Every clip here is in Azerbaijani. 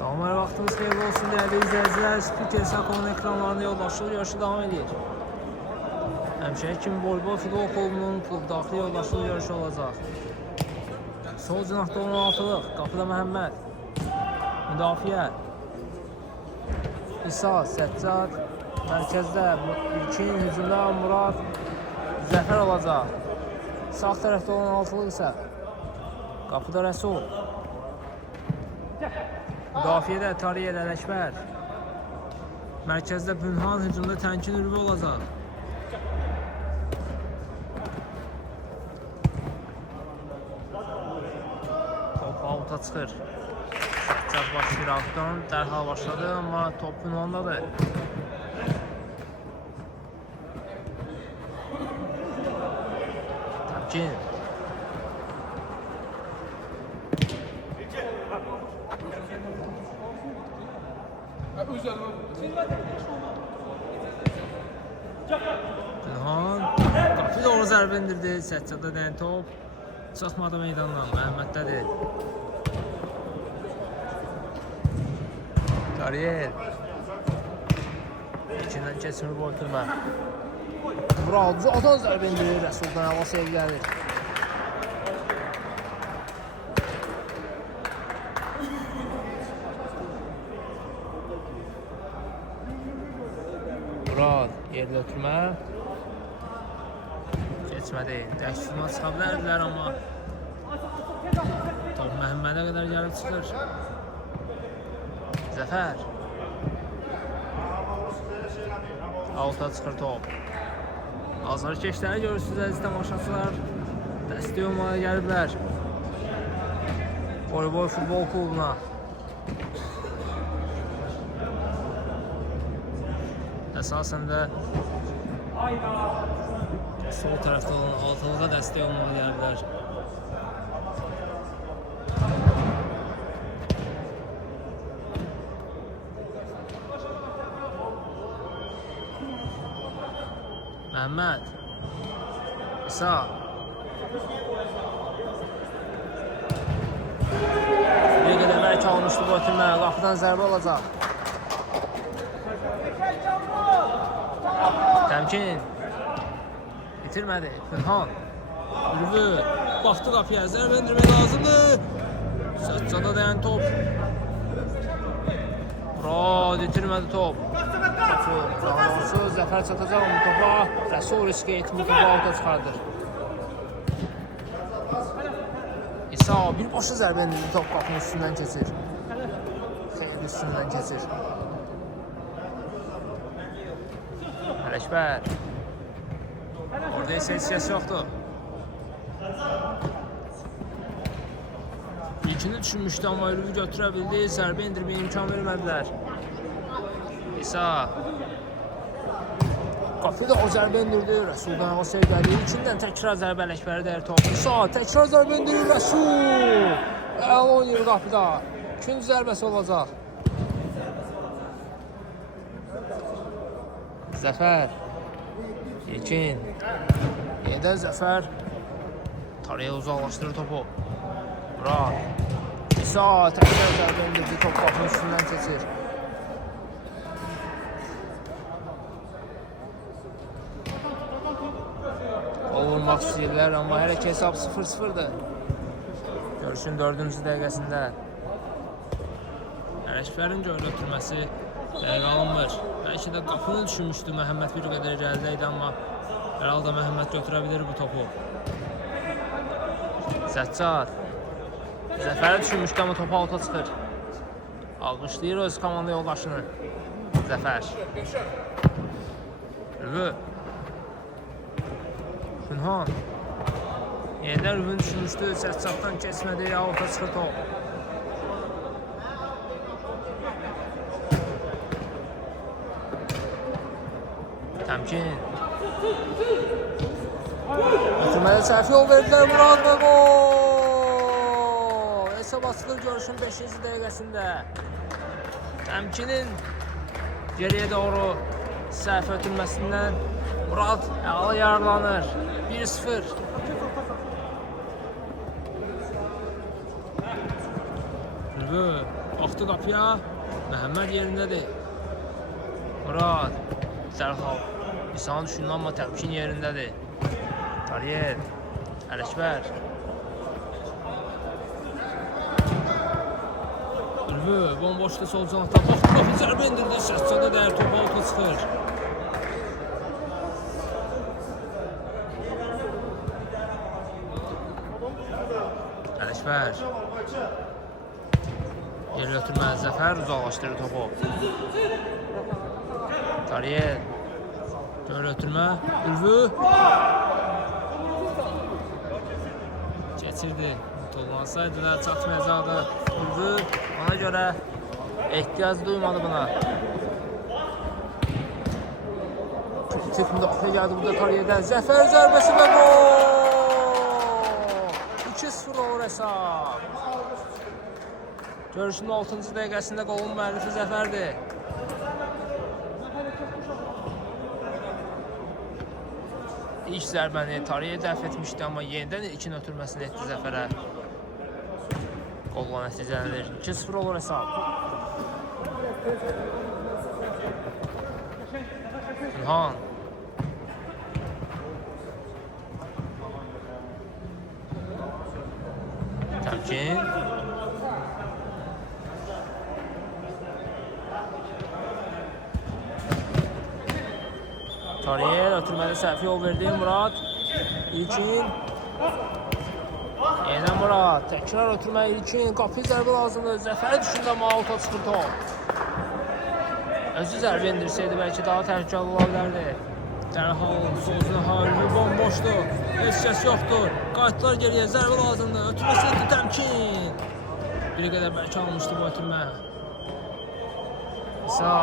Salamlar, vaxtınız xeyirli olsun değerli izləyicilər. Spiker Sakonun ekranlarında yoldaşlıq yarışı davam edir. Həmişəki kimi Voleybol Futbol Klubunun klub daxili yoldaşlıq yarışı olacaq. Sol cinahda 16'lıq qapıda Məhəmməd, müdafiə İsa, Səccad, mərkəzdə İlkin, hücumda Murad, Zəfər olacaq. Sağ tərəfdə 16'lıq isə qapıda Rəsul, müdafiədə Tariq Ələkbər, mərkəzdə Bünhan, hücumda Tənkin Ürvü olacaq. Top avuta çıxır. Səccad başlayır altdan, dərhal başladı, amma top Bünhandadır. Tənkin. Bünhan qapı doğru zərbə indirdi. Səccada dən top çıxmadı meydandan. Məhəmməddədir. Tariq İçindən keçmir bu ötürmə. Murad uzadan zərbə indirir. Rəsuldan hava sevgilədir. Murad yerdə ötürmə. Keçmədi. Dəksizmə çıxa bilərdilər, amma top Məhəmmədə qədər gəlib çıxır. Zəfər. Alta çıxır top. Azar keşləri görürsünüz əziz tamaşaçılar. Dəstək olmağa gəliblər Voleybol Futbol Klubuna. Əsasən də sol tərəfdə olan altılığa dəstək olmağa gəliblər. Məhəmməd İsa bir qədər mərk almışdı bu ötürmə. Qapıdan zərbə olacaq. Təmkin bitirmədi. Bünhan Ürvü baxdı qapıya, zərbə indirmək lazımdır. Səccada dayan top. Murad itirmədi top. Daha doğrusu Zəfər çatacaq bu topa. Rəsul riskə etmir, topu alta çıxardır. İsa birbaşa zərbə indirdi, top qapının üstündən keçir. Xeyli üstündən keçir. Ələkbər. Orada isə heç kəs yoxdur. İlkini düşünmüşdü, amma Ürvü götürə bildi. Zərbə indirməyə imkan vermədilər. İsa qapıda o zərbə indirdi. Rəsuldan hava sevgəli. İlkindən təkrar zərbə Ələkbəri dəyər top. İsa təkrar zərbə indirir. Rəsul əla oynayır qapıda. İkinci zərbəsi olacaq. Zəfər İlkin Yedə Zəfər Tariqə uzaqlaşdırır topu. Murad İsa təkrar zərbə indirdi. Top qapının üstündən keçir. Olmaq istəyirlər, amma hələ ki hesab 0-0'dır. Görüşün 4-cü dəqiqəsində Ələkbərin gol ötürməsi dəqiq alınmır. Bəlkə də qapını düşünmüşdü. Məhəmməd bir qədər irəlidəydi, amma hər halda Məhəmməd götürə bilir bu topu. Səccad Zəfəri düşünmüşdü, amma topu alta çıxır. Alqışlayır öz komanda yoldaşını. Zəfər Ürvü Bünhan Yerdə Ürvünü düşünmüşdü, Səccaddan keçmədi, alta çıxır top. Təmkin ötürmədə səhv yol verdilər. Murad və gol! Hesab açılır görüşün 5-ci dəqiqəsində. Təmkinin geriyə doğru səhv ötürməsindən Murad əla yararlanır. 1-0. Ürvü Baxdı qapıya. Məhəmməd yerindədir. Murad. Dərhal. İnsan düşündü amma təmkin yerindədir. Tariyer. Ələkbər. Ülvü. Bomboşda sol canatda. Baxdı qapı zərbə indirdi. Səccada dəyər topu alta çıxır. Ələkbər. Yer götürməz. Zəfər uzaqlaşdırır topu. Tariyer. Gör götürmə. Ülvü. Geçirdi. Tollansaydılar çatmayacaqdı. Ülvü. Ona görə ehtiyac duymadı buna. Çift müdafiə gəldi burada Tariyerdən. Zəfər zərbəsi və gol! 2-0 olur hesab. Görüşün 6-cı dəqiqəsində qolun müəllifi Zəfərdir. İlk zərbəni Tariyer dəf etmişdi, amma yenidən ilkin ötürməsini etdi Zəfərə. Qolla nəticələnir. 2-0 olur hesab. İlhan. Təmkin. Tariyer ötürmədə səhvi yol verdi. Murad. İlkin. Yenə Murad. Təkrar ötürmə İlkin. Qapı zərbə lazımdır. Zəfər düşündü amma auta çıxır top. Özü zərbə indirsəydi bəlkə daha təhlükəli ola bilərdi. Dərhal solcuna Halil bomboşdur. Heç kəs yoxdur. Qayıtlar geriyə zərbə lazımdır. Ötürməsi etdi təmkin. Bir qədər bəlkə almışdı bu ötürmə. İsa.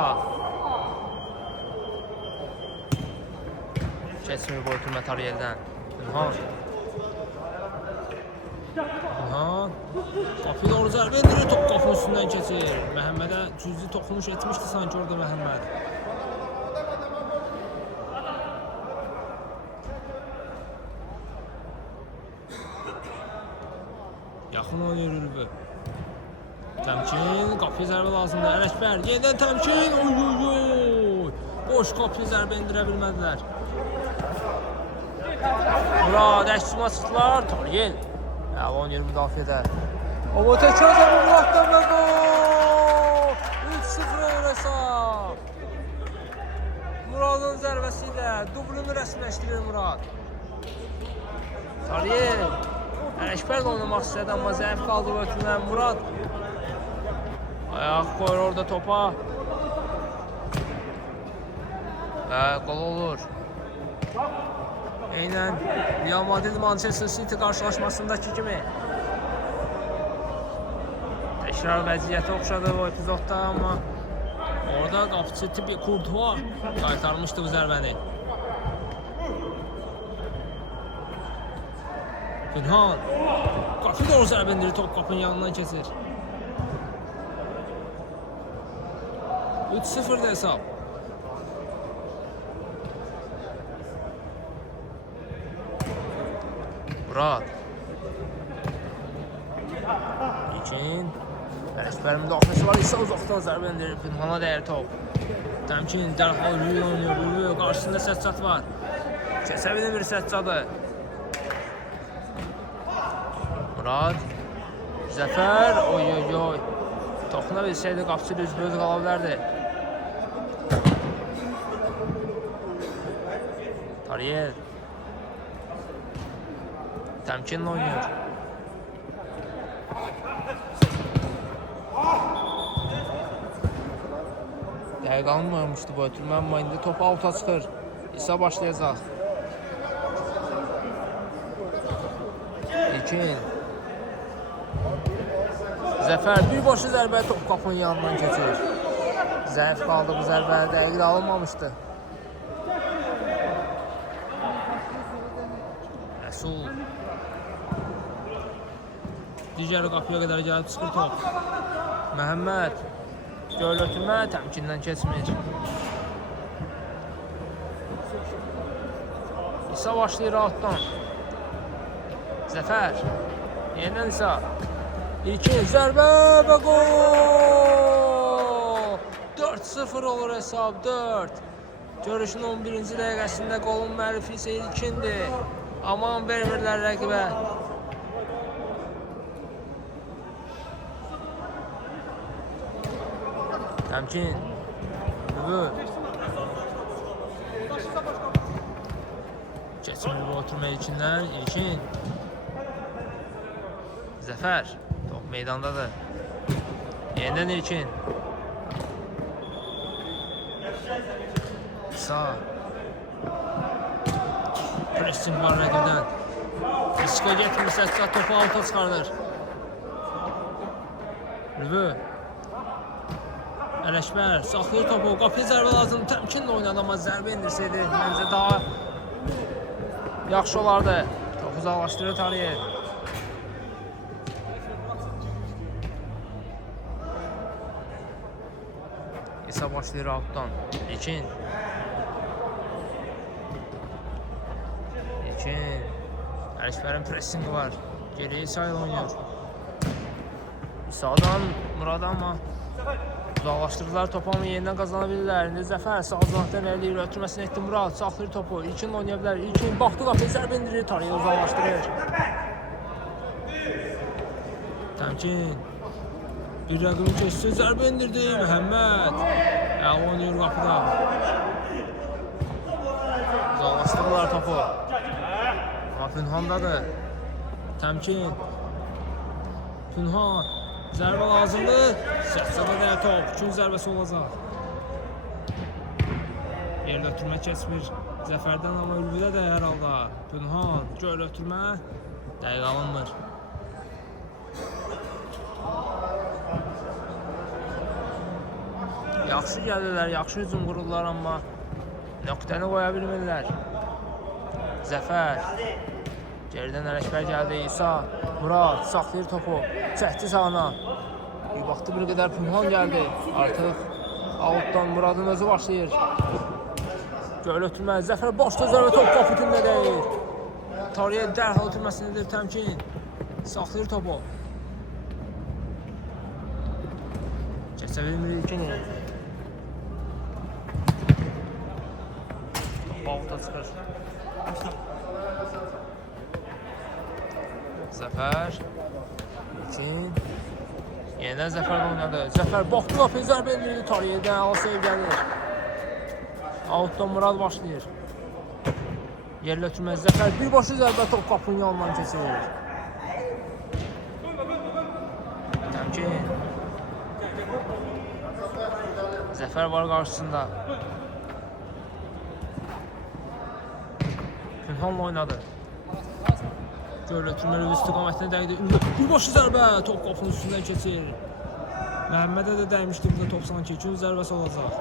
Keçmir bu ötürmə Tariyerdən. İlhan. İlhan. Qapı doğru zərbə indirir. Top qapının üstündən keçir. Məhəmmədə cüzi toxunuş etmişdi sanki orada Məhəmməd. Yaxın oynayır Ülvü. Təmkin. Qapıya zərbə lazımdır. Ələkbər. Yenidən təmkin. Oy. Boş qapıya zərbə indirə bilmədilər. Murad əksima çıxdılar. Tariyer. Oynayır müdafiədə. Amma təkrar zərbə Muraddan və gol! 3-0 olur hesab. Muradın zərbəsi ilə dublunu rəsmiləşdirir Murad. Tariyer. Ələkbər də oynamaq istədi, amma zəif qaldı bu ötürmə. Murad. Ayaq qoyur orada topa. Və qol olur. Eynən Real Madrid Manchester City qarşılaşmasındakı kimi. Təkrar vəziyyəti oxşadı bu epizodda, amma orada qapıcı tipi Kurtuva qaytarmışdı bu zərbəni. İlhan. Qapı doğru zərbə indirir, top qapının yanından keçir. 3-0'da hesab. Murad. İlkin. Ələkbərin müdafiəsi var. İsa uzaqdan zərbə indirir. İlhana dəyər top. Təmkin dərhal Ülvü oynuyor. Ülvü qarşısında Səccad var. Kəsə bilmir Səccadı. Murad. Zəfər. Oy. Toxuna bilsəydi qapıcı düz qala bilərdi. Tariyer. Təmkinlə oynuyor. Dəqiq alınmamışdı bu ötürmə, amma indi top avuta çıxır. İsa başlayacaq. İlkin. Zəfər birbaşa zərbə top qapının yanından keçir. Zəif qaldı bu zərbə, dəqiq alınmamışdı. Rəsul. Digər qapıya qədər gəlib çıxır top. Məhəmməd. Göl ötürmə, təmkindən keçmir. İsa başlayır rahatdan. Zəfər. Yenidən İsa. İlkin zərbə və gol! 4-0 olur hesab 4. Görüşün 11-ci dəqiqəsində qolun müəllifi isə ilkindir. Aman vermirlər rəqibə. Təmkin. Bu. Keçmir bu oturma ilkinlər. İlkin. Zəfər. Top meydandadır. Yenidən ilkin. Sağ. Pressing var rəqibdən. Riskə getmirsə topu alta çıxardır. Rübü. Ələkbər saxlayır topu. Qapıya zərbə lazım. Təmkinlə oynadı, amma zərbə indirsəydi məncə daha yaxşı olardı. Topu uzaqlaşdırır Tariyev. İsa başlayır outdan. İlkin. Ələkbərin pressingi var. Geriyə İsa ilə oynayır. İsa'dan Murad amma uzaqlaşdırdılar topu, amma yenidən qazana bilirlər. İndi Zəfər sağ zanatdan eləyir, ötürməsini etdi Murad. Saxlayır topu. İlkin oynaya bilər. İlkin baxdı qapıya zərbə indirir. Tariyev uzaqlaşdırır. Təmkin. Bir rəqibin keçsin, zərbə indirdi Məhəmməd. Əli oynayır qapıda. Uzaqlaşdırırlar topu. Amma Pünhandadır. Təmkin. Pünhan. Zərbə lazımdır. Sətsədə də top. 2-cü zərbəsi olacaq. Yerdə ötürmə keçmir. Zəfərdən, amma Ülvidə də hər halda. Pünhan. Göl ötürmə. Dəqiq alınmır. Yaxşı gəlirlər, yaxşı hücum qururlar, amma nöqtəni qoya bilmirlər. Zəfər. Geridən Ələkbər gəldi. İsa. Murad saxlayır topu. Çəkdi sağına. Bir baxdı bir qədər Pünhan gəldi. Artıq outdan Muradın özü başlayır. Göl ötürmə. Zəfər başda zərbə top qapıtında deyir. Tariyev dərhal ötürməsinidir. Təmkin. Saxlayır topu. Keçə bilmir ilkini. Balta çıxır. Zəfər. İlkin. Yenidən Zəfər oynadı. Zəfər baxdı qapıya zərbə endirir. Tariyevdən Alsev gəlir. Outdan Murad başlayır. Yerlə ötürməz Zəfər. Birbaşa zərbə top qapının yanından keçirir. Təmkin. Zəfər var qarşısında. Pünhanla oynadı. Göl ötürməli istiqamətini dəydi. Birbaşa zərbə top qapının üstündən keçir. Məhəmmədə də dəymişdi burada top sanki. 2-cü zərbəsi olacaq.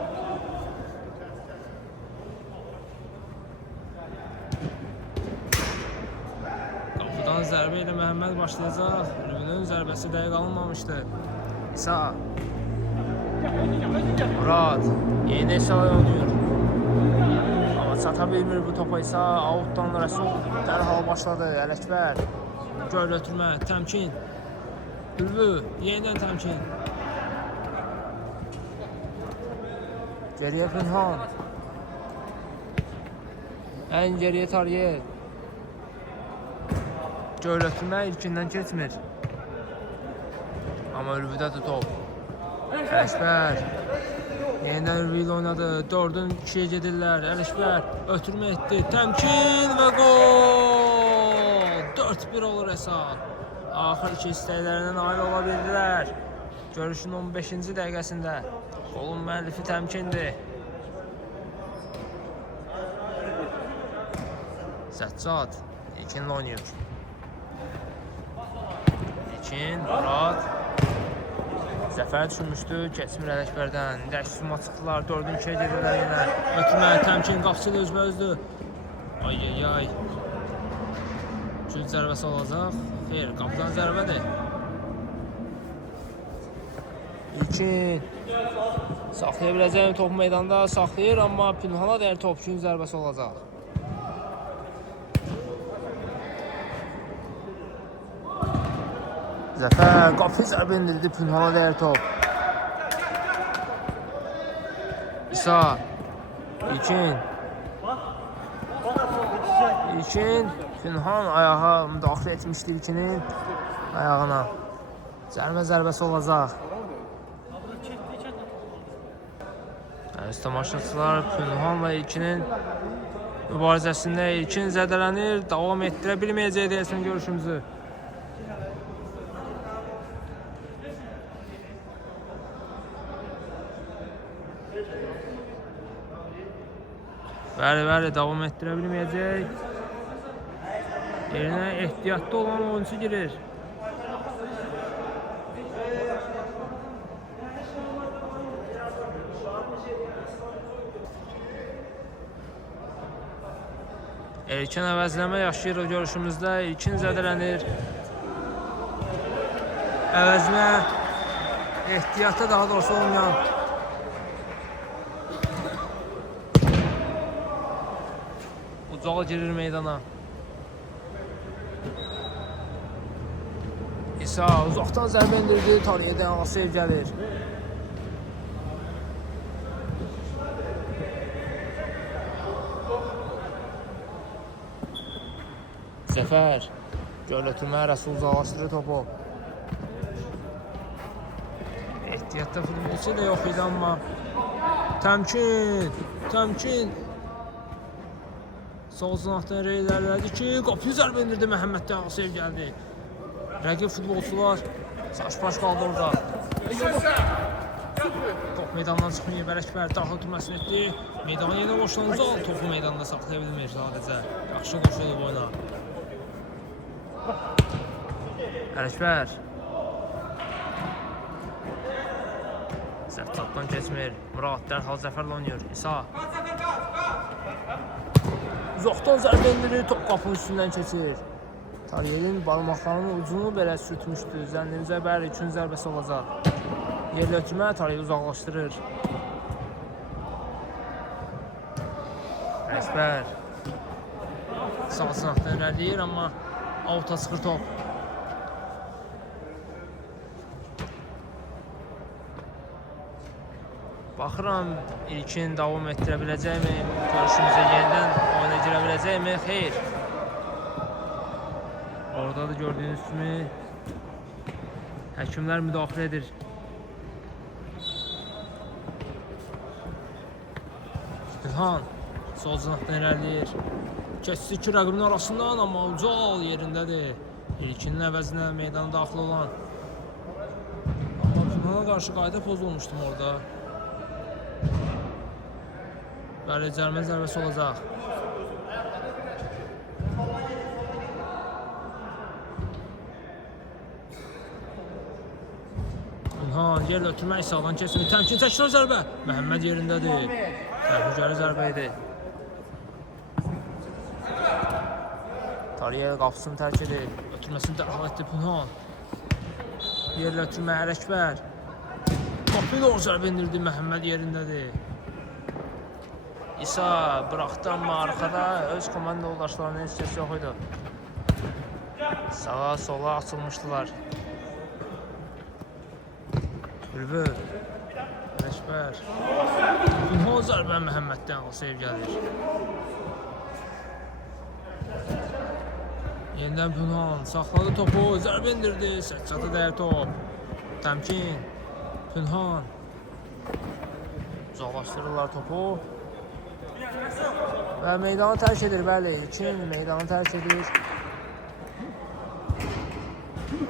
Qapıdan zərbə ilə Məhəmməd başlayacaq. Ülvünün zərbəsi dəqiq alınmamışdı. İsa. Murad. Yeni İsa'ya oynuyor. Amma çata bilmir bu topa İsa. Outdan Rəsul dərhal başladı. Ələkbər. Göl ötürmə. Təmkin. Ülvü. Yenidən təmkin. Geriyə Pünhan. Ən geriyə Tariyev. Göl ötürmə ilkindən keçmir. Amma Ülvüdədir top. Ələkbər. Yenidən Ülvü ilə oynadı. 4-ün 2-yə gedirlər. Ələkbər ötürmə etdi. Təmkin və gol! 4-1 olur hesab. Axır iki istəklərinə nail ola bildilər. Görüşün 15-ci dəqiqəsində. Qolun müəllifi Təmkindir. Səccad ilkinlə oynayır. İlkin, Murad. Zəfər düşünmüşdü, keçmir Ələkbərdən. İndəki suma çıxdılar, 4-ün 2-yə gedirlər yenə. Ötürmə, Təmkin, qapısı da özbə-özdür. Ay. 3-cü zərbəsi olacaq. Xeyr, qapıdan zərbədir. İlkin. Saxlaya biləcəyim topu meydanda saxlayır, amma Pünhana deyir top 2-cü zərbəsi olacaq. Zəfər qapı zərbə indirdi, Pünhana deyir top. İsa. İlkin. Günhan ayağa müdaxilə etmişdi ilkinin ayağına. Zərbəsi olacaq. Əziz tamaşaçılar, Günhanla ilkinin mübarizəsində ilkin zədələnir, davam etdirə bilməyəcək deyəsən görüşümüzü. Bəli, davam etdirə bilməyəcək. Yerinə ehtiyatlı olan oyuncu girir. İlkin əvəzləmə yaşayır o görüşümüzdə. İlkin zədələnir. Əvəzmə ehtiyatda daha doğrusu olmayan Ucağı girir meydana. İsa uzaqdan zərbə indirdi. Tariyedən Alasev gəlir. Zəfər göl ötürmə Rəsul uzaqlaşdırır topu. Ehtiyatda futbolçu da yox idi amma Təmkin sol cinahdan ilerlədi ki, qapıyı zərbə indirdi. Məhəmməddən Alasev gəldi. Rəqib futbolçular saç-baş qaldı orada. Top meydandan çıxmayıb. Ələkbər daxil tutmasını etdi. Meydanı yenə boşlanacaq. Topu meydanda saxlaya bilmir sadəcə. Yaxşı qoşulub oyuna. Ələkbər Zəftatdan keçmir. Murad dərhal Zəfərlə oynayır. İsa uzaqdan zərbə indirir. Top qapının üstündən keçir. Tariyelin barmaqlarının ucunu belə sürtmüşdü. Zənnimizə bəli üçün zərbəsi olacaq. Yerlə ötürmə Tariyeli uzaqlaşdırır. Ələkbər sağ cinahdan irəliləyir, amma avuta çıxır top. Baxıram ilkin davam etdirə biləcəkmi? Görüşümüzə yenidən oyuna girə biləcəkmi? Xeyr. Orada da gördüyünüz kimi həkimlər müdaxilə edir. Günhan sol cinahdan irəliləyir. Keçsi iki rəqibin arasından, amma Ucal yerindədir. İlkinin əvəzinə meydana daxil olan. Amma Günhana qarşı qayda pozulmuşdum orada. Bəli, cərimə zərbəsi olacaq. Günhan yerlə ötürmək sağdan keçmir. Təmkin təkrar zərbə. Məhəmməd yerindədir. Təhlükəli zərbə idi. Tariyel qapısını tərk edir. Ötürməsini dərhal etdi Günhan. Yerlə ötürmək Ələkbər. Qapıyı doğru zərbə indirdi. Məhəmməd yerindədir. İsa bıraxdı, amma arxada öz komanda yoldaşlarının heç kəs yox idi. Sağa sola açılmışdılar. Bülbül Ələkbər. Günhan zərbə Məhəmməddən Alasev gəlir. Yenidən Günhan saxladı topu, zərbə indirdi. Səccada dəyər top. Təmkin Günhan uzaqlaşdırırlar topu. Və meydanı tərk edir, bəli. İlkin meydanı tərk edir.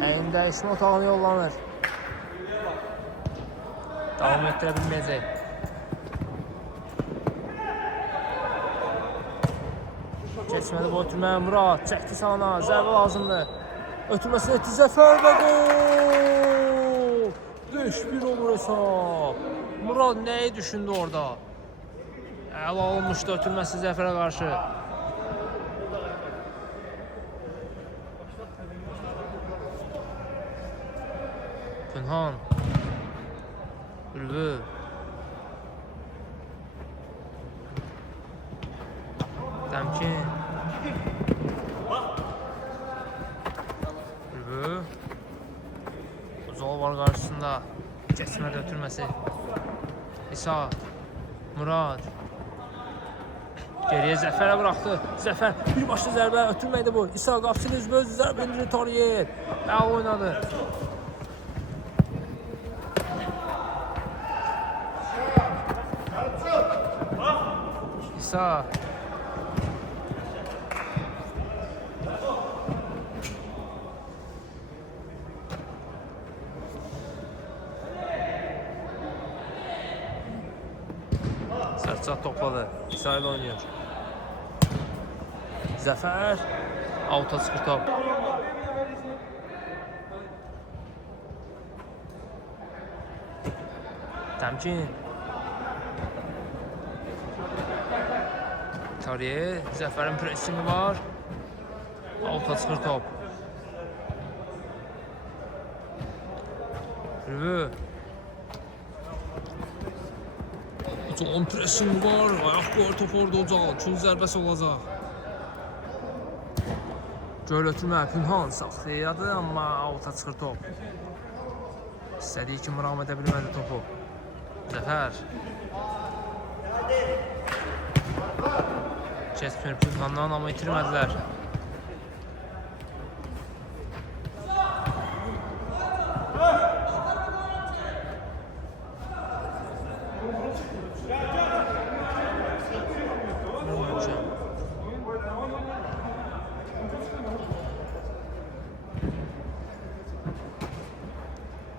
Əyində ismi otağına yollanır. Davam etdirə bilməyəcək. Keçməli bu ötürmə Murad çəkdi sağına, zərbə lazımdır. Ötürməsini etdi Zəfər və qol! 5-1 olur hesab. Murad nəyi düşündü orada? Əla olmuşdu ötürməsi Zəfərə qarşı. Günhan Bülbül Təmkin Bülbül Ucal var qarşısında. Keçmədə ötürməsi İsa Murad. Geriye Zəfərə bıraxdı. Zəfər birbaşlı zərbə ötürməkdə bu. İsa qapısını üzbə-öz zərbə indirir Tariyer. Əl oynadı. İsa. Sərçat topladı. İsa ilə oynuyor. Zəfər. Avuta çıxır top. Təmkin. Tariye. Zəfərin pressingi var. Avuta çıxır top. Rüvü. Ucağın pressingi var. Ayaq qoyur top orada ucağa. Üçüncü zərbəsi olacaq. Göl ötürmə. Pünhan saxlayadı, amma avuta çıxır top. İstədiyi kimi ram edə bilmədi topu. Zəfər. Keçmir Pünhandan, amma itirmədilər.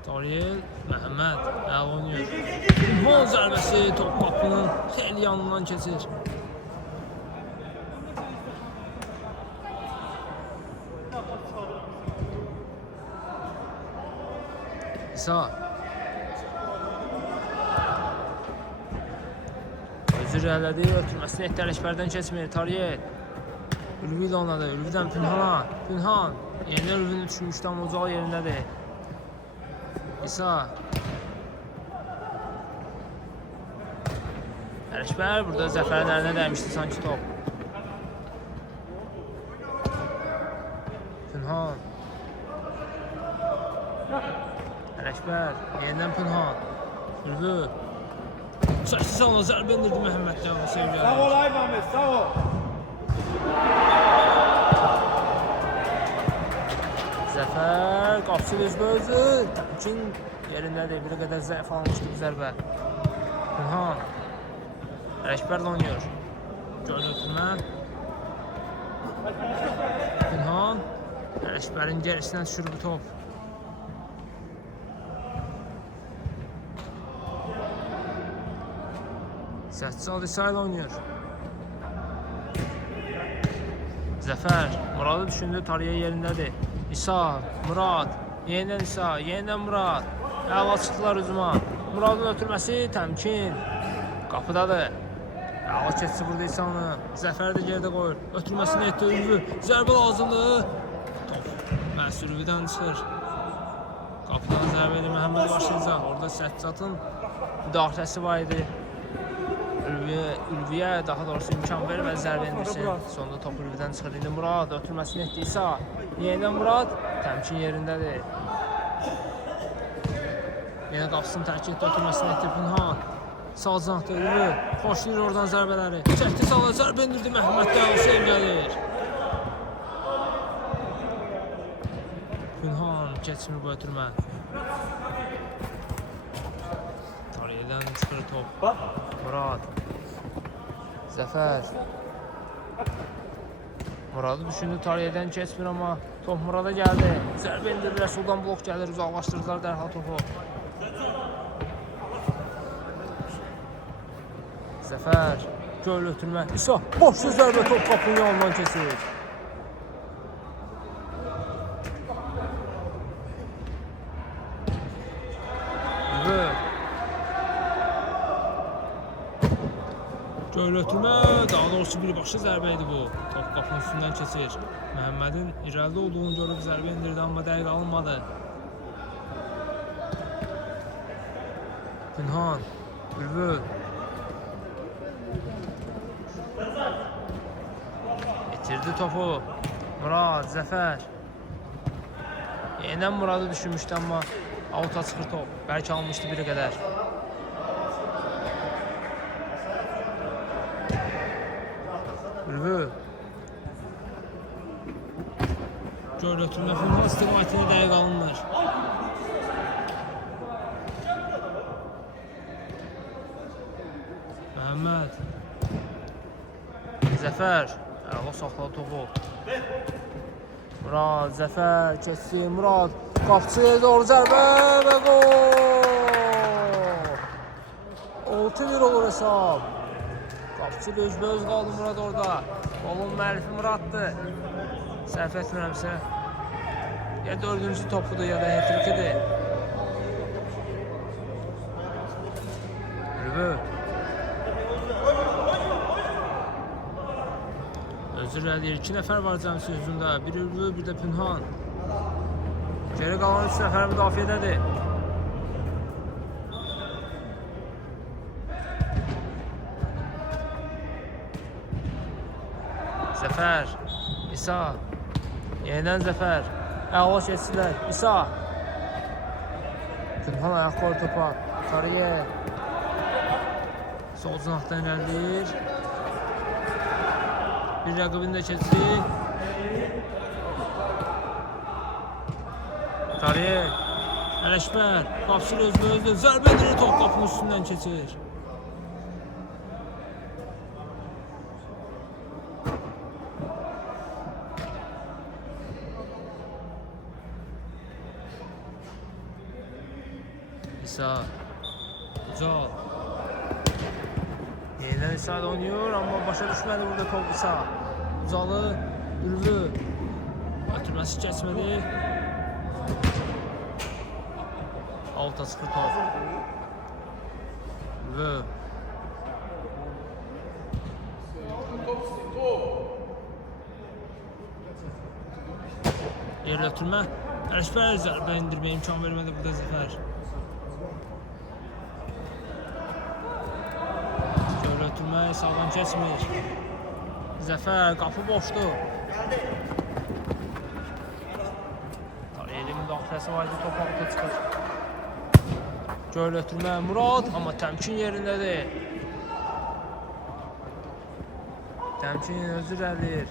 Tariyel, Məhəmməd, əl oynuyor. Pünhan zərbəsi top qapının xeyli yanından keçir. İsa. Özür elədi, ötürməsini etdi, Ələkbərdən keçmir. Tariyel. Ülvi ilə oynadı, Ülvidən Pünhana. Pünhan. Yenidən Ülvini düşmüşdü, amma ucağı yerindədir. İsa. Ələkbər burada Zəfərin əlinə dəymişdi sanki top. Pünhan. Ələkbər, yenidən Pünhan. Ülvü. Çəkdi sana zərbə indirdi Məhəmmədcan sevgili. Sağ ol ay Məhəmməd, sağ ol. Zəfər, qapısı özbözü. Təmkin yerindədir, bir qədər zəif almışdı bu zərbə. Pünhan. Ələkbərlə oynuyor. Göl ötürmə. Pünhan. Ələkbərin gerisindən düşür bu top. Səccad İsa ilə oynuyor. Zəfər. Muradı düşündü, Tariyə yerindədir. İsa, Murad. Yenidən İsa, yenidən Murad. Əla çıxdılar üzuma. Muradın ötürməsi təmkin. Qapıdadır. Əla keçsi burada İsa'nı. Zəfər də gerdə qoyur. Ötürməsini etdi Ülvü. Zərbə lazımdır. Top məhz Ülvüdən çıxır. Qapıdan zərbə edir Məhəmməd başlayacaq. Orada Səccadın müdaxiləsi var idi. Ülviyə daha doğrusu imkan verir və zərbə indirsin. Sonunda top Ülvidən çıxır. İndi Murad ötürməsini etdi İsa. Yenidən Murad. Təmkin yerindədir. Yenə qapısını tərk etdi, ötürməsini etdi Pünhan. Sağcaqdır Ülvü. Xoşlayır oradan zərbələri. Çəkdi sağla, zərbə indirdi Məhəmməddən Hüseyin gəlir. Pünhan keçmir bu ötürmə. Tariyədən çıxır top. Murad. Zəfər. Muradı düşündü, Tariyədən keçmir, amma top Murada gəldi. Zərbə indirdi, Rəsuldan blok gəlir, uzaqlaşdırdılar dərhal topu. Zəfər. Göl ötürmə. İsa. Boşlu zərbə top qapının yanından keçir. Göl ötürmə, daha doğrusu birbaşlı zərbə idi bu. Top qapının üstündən keçir. Məhəmmədin irəlidə olduğunu görüb zərbə indirdi, amma dəqiq alınmadı. Pünhan, Bülbül. İtirdi topu. Murad, Zəfər. Yenidən Muradı düşünmüşdü, amma avuta çıxır top. Bəlkə almışdı biri qədər. Ürvü. Gol ötürmə final istiqamətini dəqiq alınır. Məhəmməd. Zəfər. O saxladı topu. Murad, Zəfər keçdi. Murad qapçıya doğru zərbə və gol. 6-1 olur hesab. Qapçı üzbəüz qaldı Murad orada. Golun müəllifi Muraddır. Səhv etmirəmsə. Ya 4-cü topudur ya da hat-trickidir. Ürvü. Özür eləyir. 2 nəfər var cəmsi hücumda. Bir Ürvü, bir də Pünhan. Geri qalan 3 nəfər müdafiədədir. Zəfər. İsa. Yenidən Zəfər. Əla keçdilər. İsa. Pünhan ayaq qoyur topa. Tariyer. Sol cinahdan irəliyir. Bir rəqibini də keçdi. Tariyer. Ələkbər. Qapçı özbə-özdə zərbə edir. Top qapının üstündən keçir. İsa. Ucal. Yeniden İsa da oynuyor ama başa düşmedi burada top İsa. Ucalı. Ürvü. Ötürməsi keçmedi. 6-0 top. Ürvü. Yerlə ötürmə. Ələkbər zərbə indirməyə imkan vermədi burada Zəfər. Ötürmək sağdan keçmir. Zəfər qapı boşdur. Tariyeli müdaxiləsi var idi, top altı çıxır. Göl ötürmə Murad, amma təmkin yerindədir. Təmkin özür eləyir.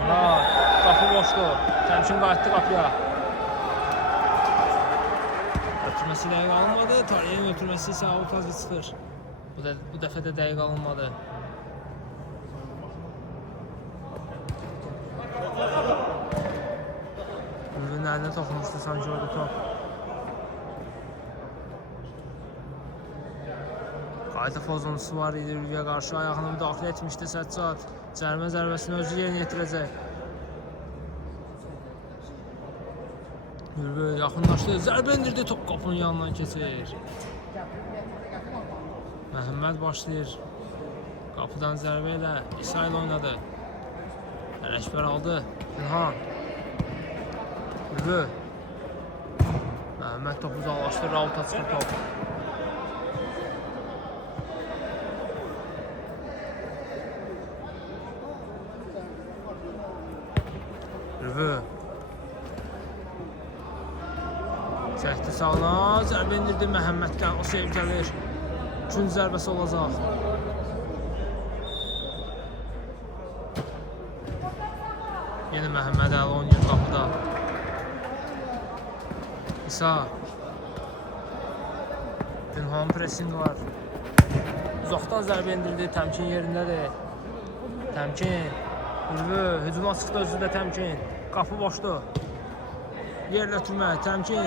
Murad, qapı boşdur. Təmkin qayıtdı qapıya. Ötürməsi dəqiq alınmadı. Tarihin ötürməsi isə out azı çıxır. Bu dəfə də dəqiq alınmadı. Ürvünün əlinə toxunmuşdu sanki orada top. Qayda pozuntusu var idi Ürvüyə qarşı. Ayağını müdaxilə etmişdi Səccad. Cərimə zərbəsini özü yerinə yetirəcək. Ürvü yaxınlaşdı, zərbə indirdi, top qapının yanından keçir. Məhəmməd başlayır. Qapıdan zərbə ilə İsa ilə oynadı. Ələkbər aldı. Pünhan. Ürvü. Məhəmməd topu uzaqlaşdırır, avuta çıxır top. Ürvü. Çəkdi sağına, zərbə indirdi Məhəmməddən, o seyv gəlir. Üçüncü zərbəsi olacaq. Yenə Məhəmməd Əli oynayır qapıda. İsa. Pünhan pressingi var. Uzaqdan zərbə indirdi, təmkin yerindədir. Təmkin. Ürvü, hücuma çıxdı özü də təmkin. Qapı boşdur. Yerlə ötürmə, təmkin.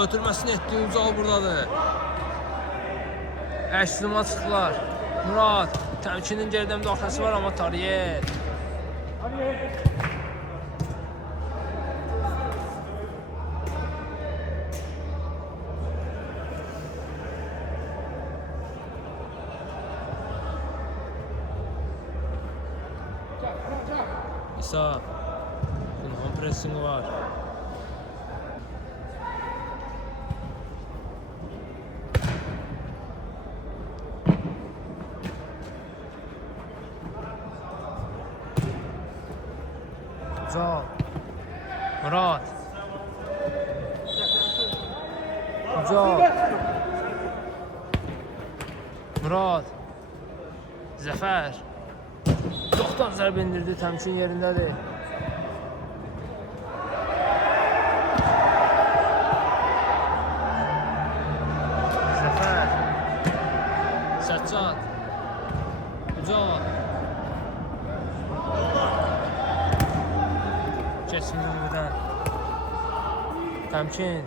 Ötürməsini etdi, Ucal buradadır. Əksizuma çıxdılar. Murad, təmkinin geridə müdaxiləsi var, amma Tariyer. İsa. Pünhan pressingi var. Ucal. Murad. Ucal. Murad. Zəfər. Yoxdan zərbə indirdi, təmkin yerindədir. Zəfər. Səccad. Ucal. Keçsin buradan. Təmkin.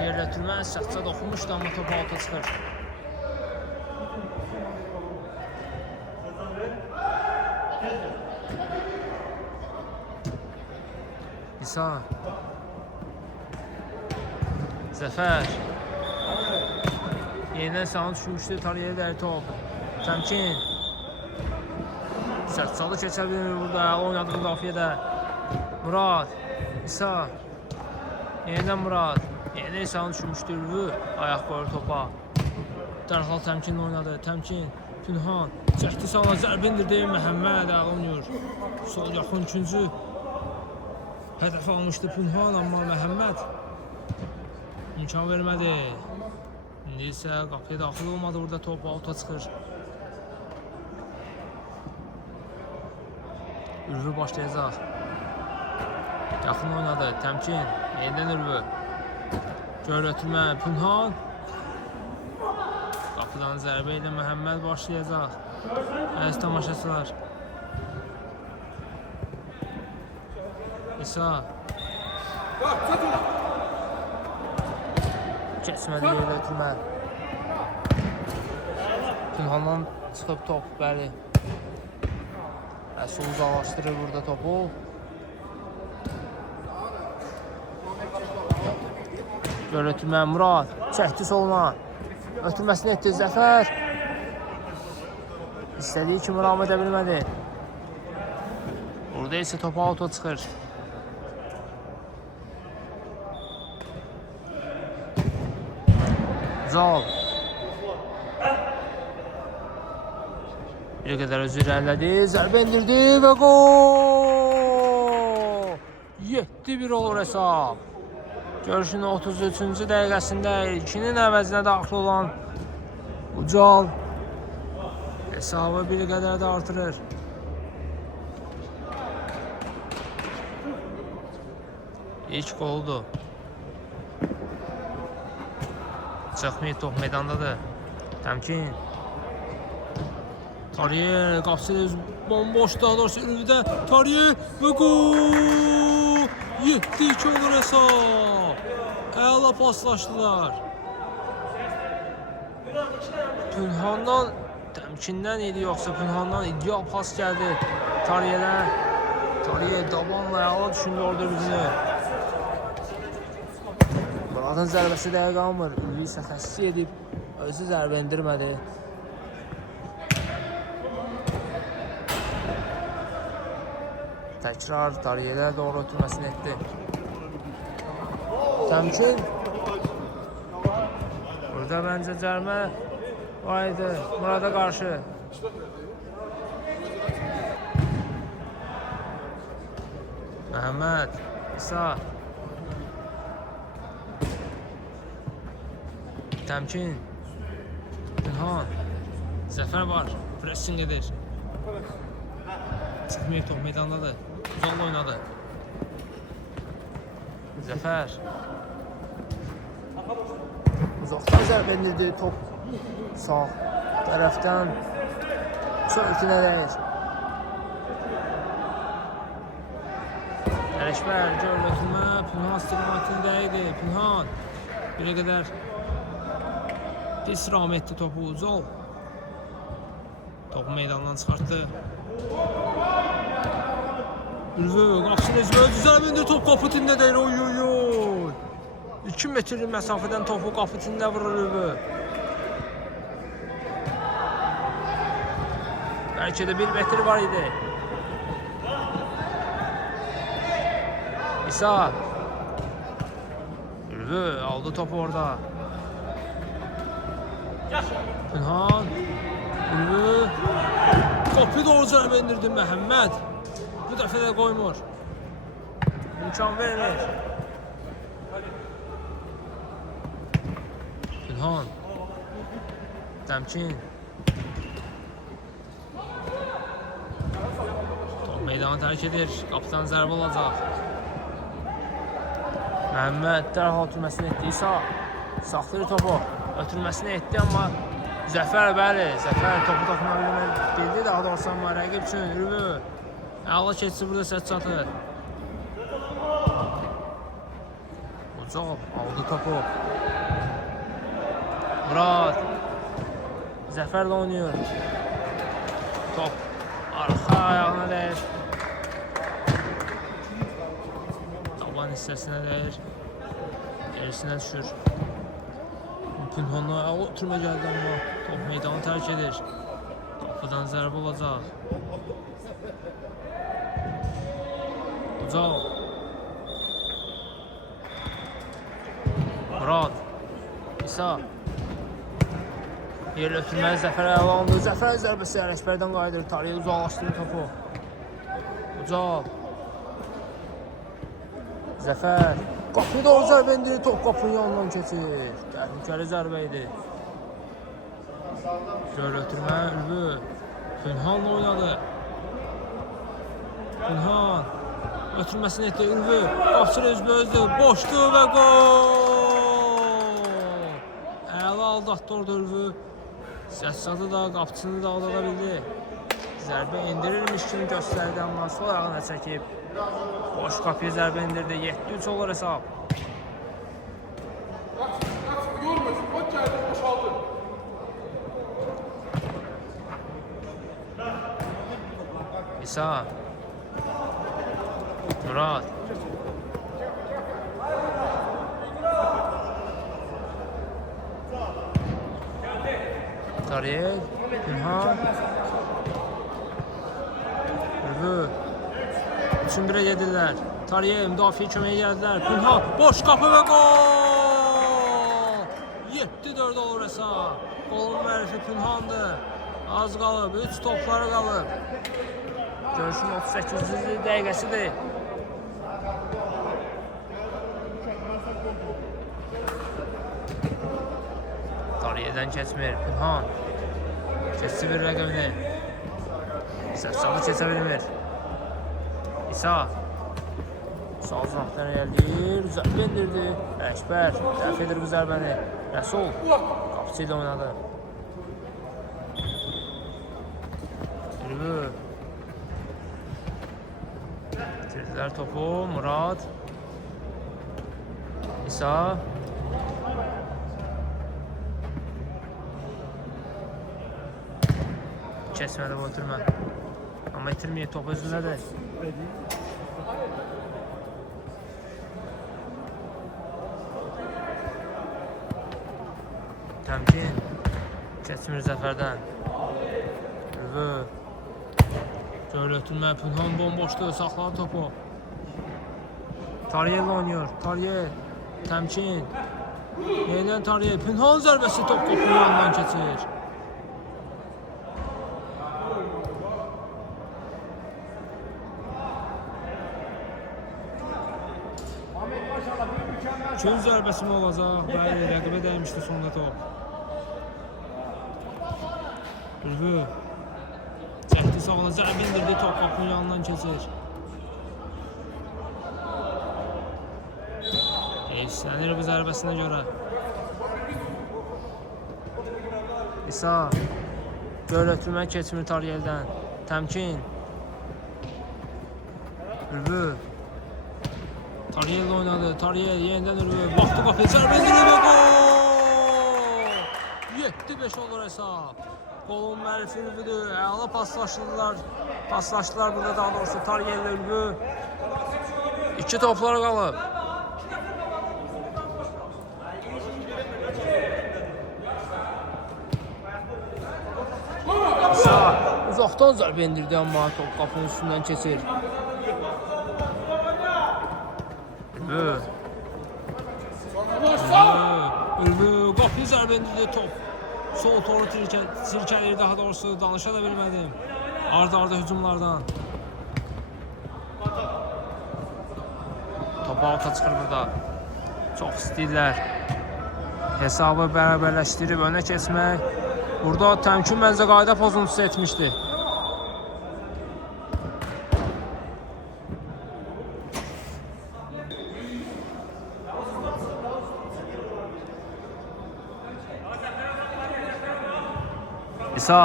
Yerlətirmə Səccad oxumuşdu, amma top alta çıxır. İsa. Zəfər. Yenidən sağını düşmüşdü, Tariyə dəri top. Təmkin. Səccadı keçə bilmir burada, oynadı müdafiədə. Murad. İsa. Yenidən Murad. Yenidən sağını düşmüşdü, Ülvü. Ayaq qoyur topa. Dərhal təmkin oynadı, təmkin. Pünhan. Çəkdi sağına zərbə indirdi, Məhəmməd oynuyor. Sol yaxın üçüncü. Hədəf almışdı Pünhan, amma Məhəmməd imkan vermədi. İndi isə qapıya daxil olmadı, burada top alta çıxır. Ülvü başlayacaq. Yaxın oynadı, təmkin. Yenidən Ülvü. Görətmə Pünhan. Qapıdan zərbə ilə Məhəmməd başlayacaq. Əziz tamaşaçılar. İsa. Keçmədi yerlətirmə. Pünhandan çıxıb top, bəli. Əsul uzaqlaşdırır burada topu. Görətmə Murad. Çəkdi soluna. Ötürməsini etdi Zəfər. İstədiyi kimi ram edə bilmədi. Burada isə topu auto çıxır. Zal. Bir qədər özü irəlilədi, zərbə indirdi və gol! 7-1 olur hesab. Görüşün 33-cü dəqiqəsində ilkinin əvəzinə daxil olan Ucal hesabı bir qədər də artırır. İlk qoldur. Çıxmayıb, top meydandadır. Təmkin. Tariyə qapısı bomboş, daha doğrusu Ülvüdə Tariyə və gol! 7-2 olur hesab. Əla paslaşdılar. Pünhandan təmkindən idi, yoxsa Pünhandan ideal pas gəldi Tariyələ. Tariyə dabanla əla düşündü orada Ülvünü. Muradın zərbəsi dəqiq qalmır. Ülvü isə xəssi edib, özü zərbə indirmədi. Təkrar Tariyələ doğru ötürməsini etdi. Təmkin. Burada məncə cərmə var idi Murada qarşı. Məhəmməd. İsa. Təmkin. Pünhan. Zəfər var. Pressing edir. Çıxmayıb, top meydandadır. Uzaqla oynadı. Zəfər. Uzaqdan zərbə indirdi, top sağ tərəfdən çölkünə dəyir. Ələkbər, görülətmə, Pünhan istiqamətində idi. Pünhan bir qədər pis ram etdi topu Ucal. Topu meydandan çıxartdı. Ülvü qapısını özü zərbə indir, top qapı tində deyir. Oy oy oy. 2 metrlik məsafədən topu qapı tində vurur Ülvü. Bəlkə də 1 metr var idi. İsa. Ülvü aldı topu orada. Pünhan. Ülvü. Qapı doğru zərbə indirdi Məhəmməd. Bu dəfə də qoymur. İmkan vermir. Pünhan. Təmkin. Top meydanı tərk edir. Qapıdan zərbə olacaq. Məhəmməd dərhal ötürməsini etdi. İsa saxlayır topu. Ötürməsini etdi, amma Zəfər, bəli, Zəfər topu toxuna bildi. Daha doğrusu amma rəqib üçün Ürvü. Əla keçsi burada səs çatır. Ucaq aldı topu. Murad Zəfərlə oynayır. Top arxa ayağına dəyir. Taban hissəsinə dəyir. Gerisinə düşür. Pinhonla oturma gəldi, amma top meydanı tərk edir. Qapıdan zərbə olacaq. Ucaq. Murad İsa yer ötürməli Zəfər ələ alındı. Zəfər zərbəsi Ələkbərdən qayıdır. Tariyə uzaqlaşdırır topu. Ucaq. Zəfər qapıya doğru zərbə indirir. Top qapının yanından keçir. Təhlükəli zərbə idi. Göl ötürmə Ürvü. Pünhanla oynadı. Pünhan ötürməsini etdi. Ürvü qapçılı üzbə-özdür. Boşdu və gol! Əla aldatdı orada Ürvü. Səssadı da qapçını da aldada bildi. Zərbə indirirmiş kimi göstərdi, amma sol ayağına çəkib. Boş qapıya zərbə indirdi. 7-3 olur hesab. İsa Murad Tariyel Pünhan Ürvü 3-1-ə gedirlər. Tariyel müdafiə köməyə gəldilər. Pünhan boş qapı və gol! 7-4 olur hesab. Qolun müəllifi Pünhandır. Az qalıb, 3 topları qalıb. Görüşün 38-ci dəqiqəsidir. Tariyədən keçmir. Pünhan keçsi bir rəqəbini. Səfsalı keçə bilmir. İsa sağ zəfdən eləyir. Zərbə indirdi. Ələkbər dəf edir bu zərbəni. Rəsul qapıcı ilə oynadı. Ürvü bitirdilər topu. Murad İsa kesmədi bu ötürmə. Amma itirməyək, top özündədir. Təmkin keçmir Zəfərdən. Ürvü Göl ötürmə, Pünhan bomboşdur, saxladı topu. Tariyel oynuyor. Tariyel təmkin. Yenidən Tariyel. Pünhan zərbəsi top qapının yanından keçir. Çöl zərbəsi mi olacaq? Bəli, rəqibə dəymişdi sonda top. Ürvü çəkdi sağına, zərbə indirdi, top qapının yanından keçir. Heyfslənir bu zərbəsinə görə. İsa Göl ötürmə keçmir Tariyeldən. Təmkin. Ürvü Tariyel oynadı. Tariyel yenidən Ürvü. Baxdı qapıya, zərbə indirdi və gol! 7-5 olur hesab. Qolun müəllifi Ürvüdür. Əla paslaşdılar. Paslaşdılar burada, daha doğrusu Tariyel ilə Ürvü. 2 toplar qalıb. İsa uzaqdan zərbə indirdi, amma top qapının üstündən keçir. Ürvü qapıyı zərbə indirdi, top sol toru sirkələyir, daha doğrusu danışa da bilmədim. Arda hücumlardan. Topu alta çıxır burada. Çox istəyirlər hesabı bərabərləşdirib önə keçmək. Burada təmkin məncə qayda pozuntusu etmişdi. İsa.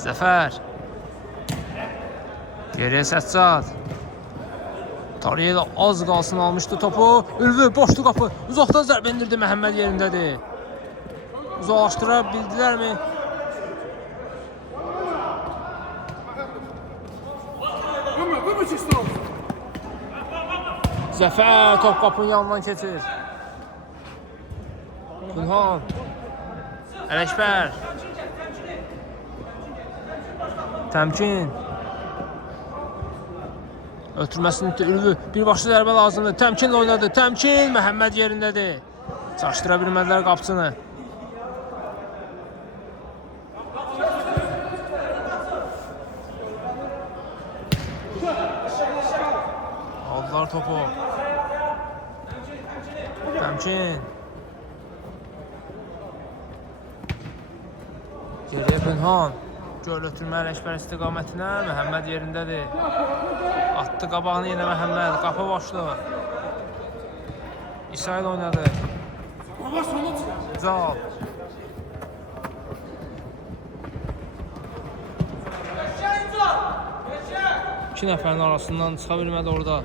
Zəfər. Geriyə Səccad. Tariyə də az qalsın almışdı topu. Ülvi boşdu qapı. Uzaqdan zərbə indirdi, Məhəmməd yerindədir. Uzaqlaşdıra bildilərmi? Zəfər top qapının yanından keçir. Günhan. Ələkbər. Təmkin. Ötürməsini Ülvi. Birbaşlı zərbə lazımdır. Təmkinlə oynadı. Təmkin. Məhəmməd yerindədir. Çaşdıra bilmədilər qapısını. Aldılar topu. Təmkin. Geriyə Günhan. Göl ötürmə Ələkbər istiqamətinə. Məhəmməd yerindədir. Attı qabağını yenə Məhəmməd. Qapı boşdu. İsa ilə oynadı. Cal. İki nəfərin arasından çıxa bilmədi orada.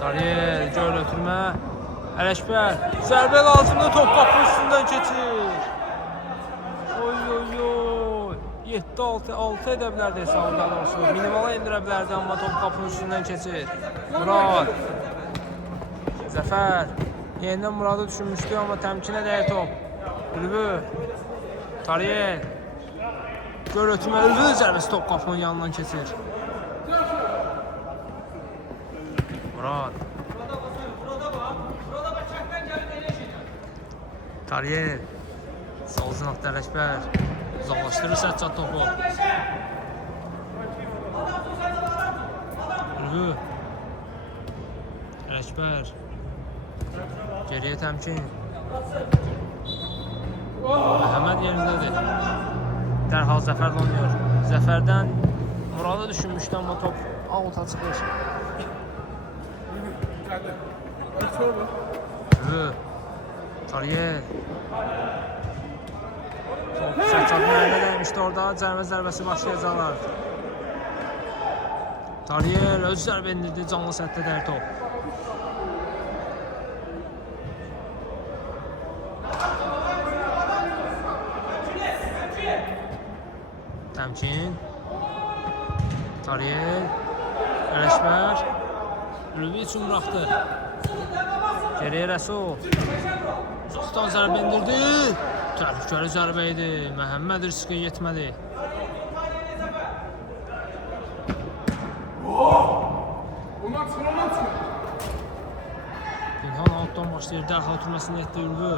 Tariyel, göl ötürmə. Ələkbər. Zərbə lazımdır. Top qapı üstündən keçir. Oy oy oy. 7-6 edə bilərdi hesabı daha doğrusu. Minimala indirə bilərdi, amma top qapının üstündən keçir. Murad. Zəfər. Yenidən Muradı düşünmüşdü, amma təmkinə dəyir top. Ülvi. Tariyel. Göl ötürmə. Ülvi zərbəsi top qapının yanından keçir. Murad. Tariyel. Sol zinaqda Ələkbər. Uzaqlaşdırır Səccad topu. Ülvi. Ələkbər. Geriyə təmkin. Məhəmməd yerindədir. Dərhal Zəfərlə oynayır. Zəfərdən Muradı düşünmüşdü, amma top avuta çıxır. Ülvi. Tariyel. Top Səccadın əlinə dəymişdi orada. Cərimə zərbəsi başlayacaqlar. Tariyel öz zərbə indirdi. Canlı səttə dəyir top. Təmkin. Tariyel. Ələkbər. Ülvi üçün buraxdı. Geriyə Rəsul. Uzaqdan zərbə indirdi. Təhlükəli zərbə idi. Məhəmməd riskə yetmədi. Günhan altdan başlayır. Dərhal ötürməsini etdi Ülvi.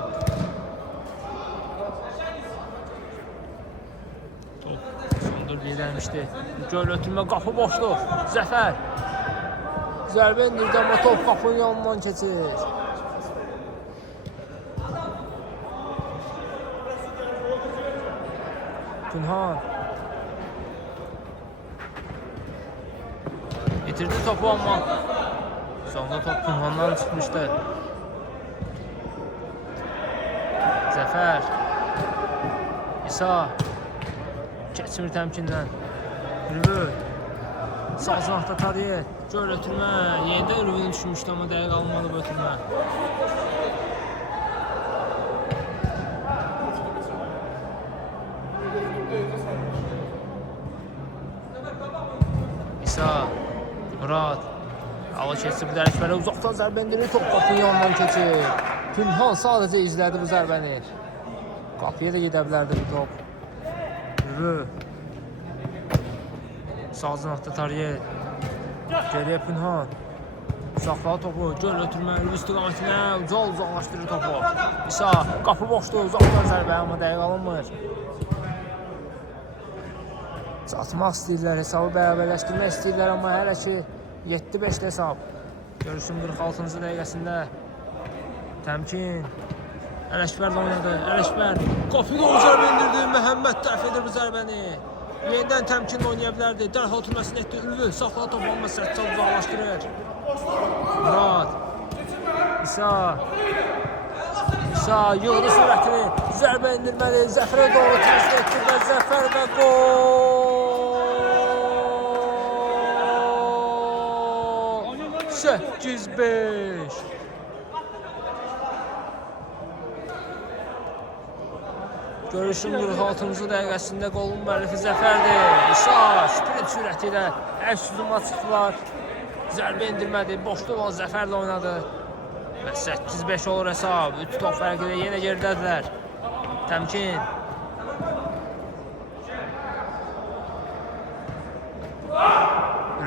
Top sondur deyilmişdi. Göl ötürmə, qapı boşluq. Zəfər. Zərbə indirdi, amma top qapının yanından keçir. Günhan. İtirdi topu, amma sonunda top Günhandan çıxmışdı. Zəfər. İsa. Keçmir təmkindən. Ülvi. Sağ zinaqda Tariyel. Göl ötürmə. Yenidən Ülvinin düşmüşdü, amma dəqiq alınmalı bu ötürmə. İsa. Murad. Hava keçib Ələkbərə uzaqdan zərbə indirir. Top qapının yanından keçir. Günhan sadəcə izlədi bu zərbəni. Qapıya da gedə bilərdi bu top. Ülvi. Sağ zinaqda Tariyel. Geriyə Günhan. Saxladı topu. Göl ötürmə. Ülvi istiqamətinə uzaqlaşdırır topu. İsa. Qapı boşdur. Uzaqdan zərbə, amma dəqiq alınmır. Çatmaq istəyirlər, hesabı bərabərləşdirmək istəyirlər, amma hələ ki 7-5 hesab. Görüşün 46-cı dəqiqəsində Təmkin. Ələkbər də oynadı. Ələkbər qapıdan zərbə indirdi. Məhəmməd dəf edir bu zərbəni. Yenidən təmkinlə oynaya bilərdi. Dərhal ötürməsini etdi. Ülvü saxladı topu, amma Səccad uzaqlaşdırır. Murad. İsa. İsa yığdı sürətini. Zərbə indirməli. Zəfərə doğru təsdiq etdi və Zəfər və gol. 8-5. Görüşün 46-cı dəqiqəsində qolun müəllifi Zəfərdir. İsa sprint sürəti ilə əks hücuma çıxdılar. Zərbə indirmədi. Boşda olan Zəfərlə oynadı. Və 8-5 olur hesab. 3 top fərqi ilə yenə geridədirlər. Təmkin.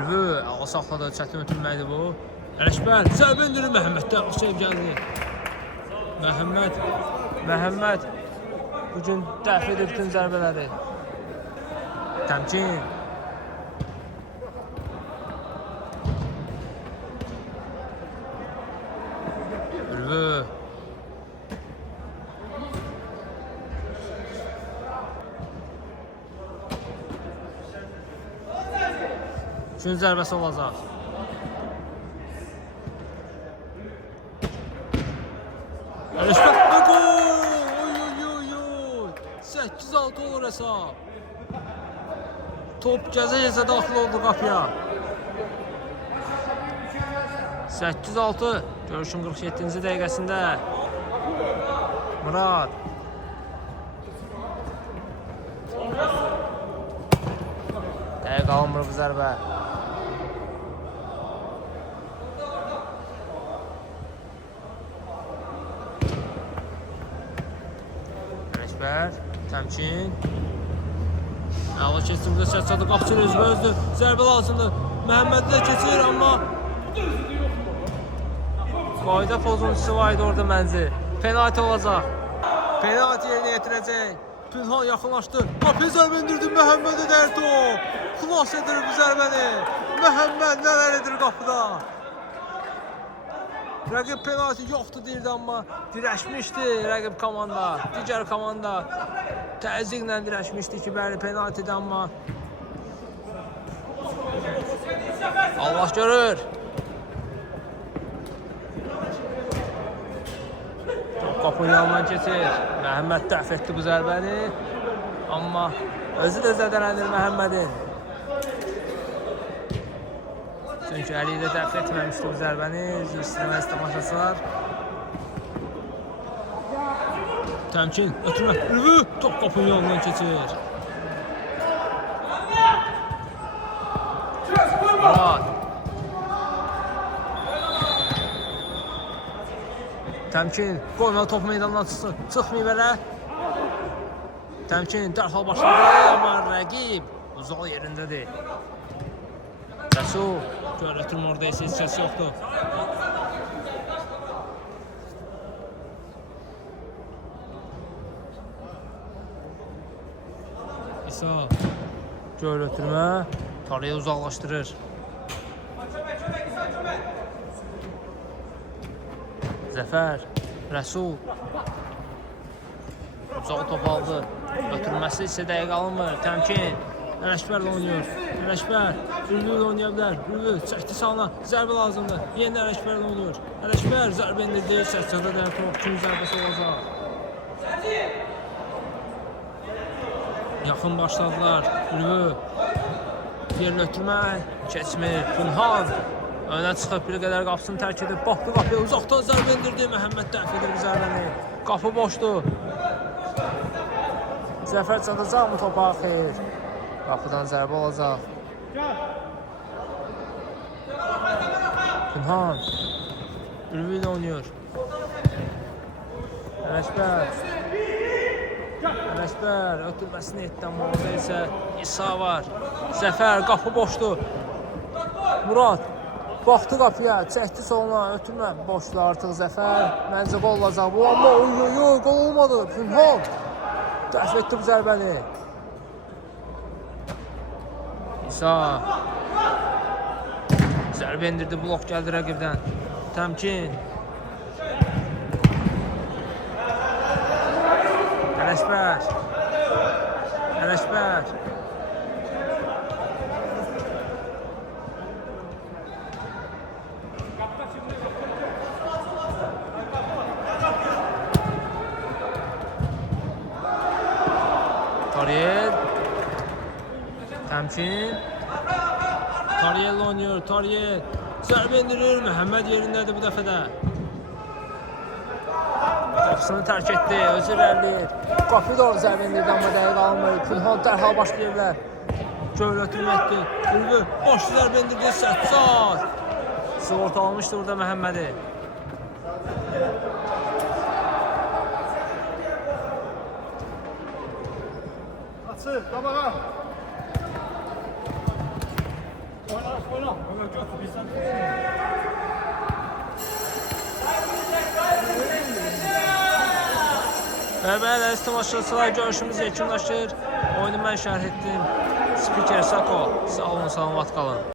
Ülvü ağa saxladı. Çətin ötürməkdir bu. Ələkbər zərbə indirir. Məhəmməddən Hüseyin gəldi. Məhəmməd bugün dəf edir bütün zərbələri. Təmkin. Ülvü. Üçün zərbəsi olacaq. Ələkbər və gol! 8-6 olur hesab. Top gəzə-gəzə daxil oldu qapıya. 8-6. Görüşün 47-ci dəqiqəsində. Murad. Dəqiq alınmır bu zərbə. Ələkbər. Təmkin. Əla keçir burada Səccadı qapçır özbə-özdür. Zərbə lazımdır. Məhəmməd də keçir, amma qayda pozuntusu var idi orada mənzi. Penalti olacaq. Penalti yerinə yetirəcək. Pünhan yaxınlaşdı. Qapıya zərbə indirdi. Məhəmmədə dəyər top. Xilas edir bu zərbəni. Məhəmməd nələr edir qapıda. Rəqib penalti yoxdur deyirdi, amma dirəşmişdi rəqib komanda. Digər komanda təzyiqlə dirəşmişdi ki, bəli penaltidir, amma Allah görür. Qapının yanından keçir. Məhəmməd dəf etdi bu zərbəni, amma özü də zədələnir Məhəmmədin. Çünki əli ilə dəf etməmişdi bu zərbəni. Üzr istəməz tamaşaçılar. Təmkin, ötürmə, Ülvü top qapının yanından keçir. Murad. Təmkin, qoyma top meydandan çıxsın. Çıxmayıb elə. Təmkin dərhal başladı, amma rəqib uzaq yerindədir. Rəsul, görətrim orada isə heç kəs yoxdur. İsa, görətrimə tarıya uzaqlaşdırır. Zəfər, Rəsul. Uzaq top aldı. Ötürməsi isə dəqiq alınmır. Təmkin. Ələkbərlə oynayır. Ələkbər Ülvü ilə oynaya bilər. Ülvü çəkdi sağına. Zərbə lazımdır. Yenə Ələkbərlə oynayır. Ələkbər zərbə indirdi. Səccada dəyər top. Kim zərbəsi olacaq? Yaxın başladılar. Ülvü yerlə ötürmək. Keçmir. Pünhan önə çıxıb bir qədər qapısını tərk edib. Baxdı qapıya. Uzaqdan zərbə indirdi. Məhəmməd dəf edir bu zərbəni. Qapı boşdur. Zəfər çatacaq mı topa axir? Qapıdan zərbə olacaq. Pünhan Ülvü ilə oynayır. Ələkbər ötürməsini etdi, amma orada isə İsa var. Zəfər qapı boşdur. Murad baxdı qapıya, çəkdi soluna, ötürmə boşdur artıq Zəfər. Məncə qol olacaq bu, amma qol olmadı. Pünhan dəf etdi bu zərbəni. İsa zərbə indirdi, blok gəldi rəqibdən. Təmkin. Ələkbər. Ələkbər. Tariyel. Təmkin. Tariyel oynuyor. Tariyel. Zərbə indirir. Məhəmməd yerindədir bu dəfə də. Qapısını tərk etdi. Özü irəliləyir. Qapı doğru zərbə indirdi, amma dəqiq almır. Pinhon dərhal başlayırlar. Gövrətülməkdir. Ülbü başlı zərbə indirdi. Səccad. Sığorta almışdı burada Məhəmmədi. Açı, qabağa. Oyna. Bəli, əziz tamaşaçılar, görüşümüz yekunlaşır. Oyunu mən şərh etdim. Spiker Sako, sağ olun, salamat qalın.